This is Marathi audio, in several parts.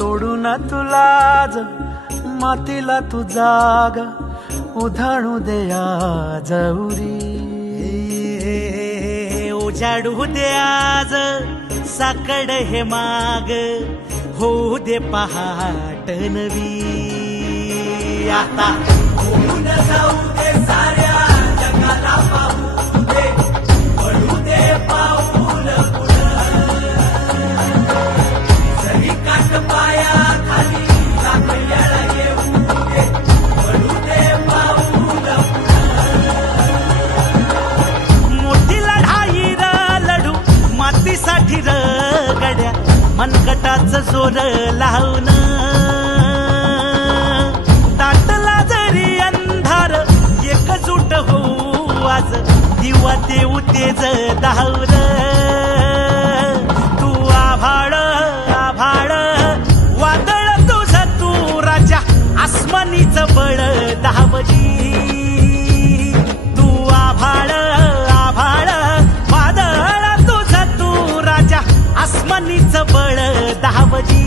सोडून तुलाज मातीला तू जाग उधाणू दे आज उरी उजाडू दे आज साकड हे माग होऊ दे पहाट नवी आता होऊन जाऊ दे साऱ्या जगाला पाहू दे पडू दे पाऊल जरी काट पाया खाली लागल्याला येऊ दे पडू दे पाऊल मोठी लढाई र लढू मातीसाठी र गड्या मनगटाचं जोर लावून दाटला जरी अंधार एकजूट होऊ आज दिवा देऊ तेज धावर तू आभाळ आभाळ वादळ तुझं तू राजा आसमानीचं बळ धावजी तू आभाळ आभाळ वादळ तुझं तू राजा आसमानीचं बळ धावजी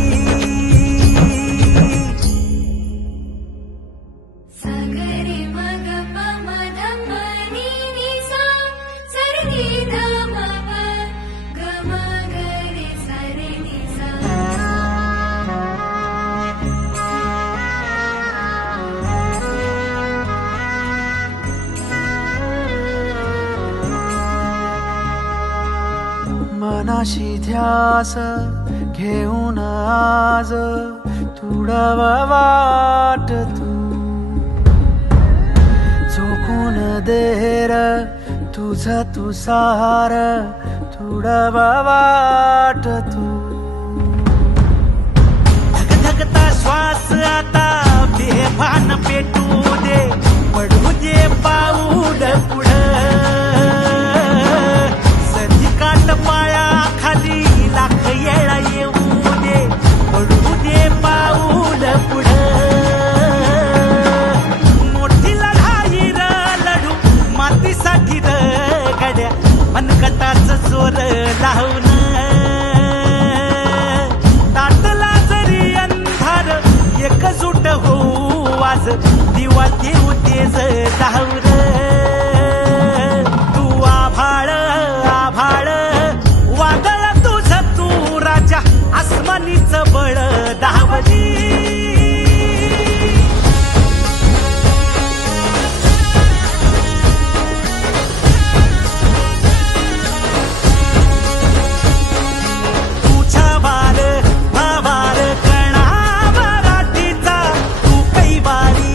सागरे मग पमद मनी निसा सरनी धम गम गरे सरे निसा मनाशी ध्यास घेऊन आज तुडवा वाट तू झोकून देर तुझ तू सार तुडवा वाट तू धगधगता श्वास आता बेभान पेटू दे पडू दे पाऊल पुढं सधी काट पाया खाली लाख येळा येऊ दे पडू दे पाऊल पुढं मोठी लढाई र लढू मातीसाठी र गड्या मनगटाचं जोर लावून दाटला जरी अंधार एकजूट होऊ आज दिवा देऊ तेज धावर तू आभाळ आभाळ वादळ तुझं तू राजा आसमानीचं बळ धावजी तुझा वार भावार कणा मराठीचा तू कैवारी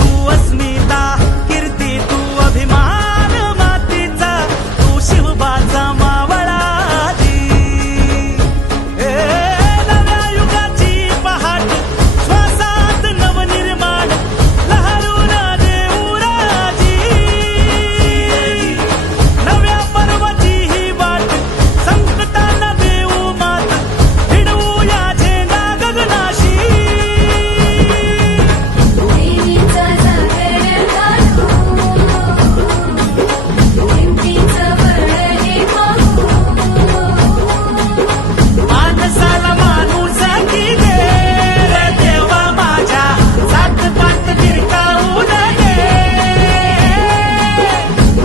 तू अस्मिता कीर्ती तू अभिमान मातीचा तू शिवबाचा मावळा नव्या युगाची पहाट श्वासात नवनिर्माण लहरून देऊ राजी नव्या पर्वाची ही वाट संकटांना देऊ मात भिडवूया झेंडा गगनाशी देवीचा जागर काढू हिमतीचं बळ हे पाहू माणसाला माणूस की दे रे देवा माझ्या जात पात गिरकावू नये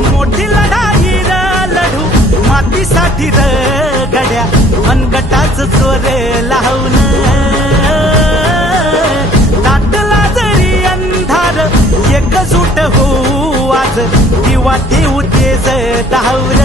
मोठी लढाई र लढू मातीसाठी र गड्या मनगटाचं जोर लावून दाटला जरी अंधार एकजूट होऊ आज दिवा देऊ तेज धावर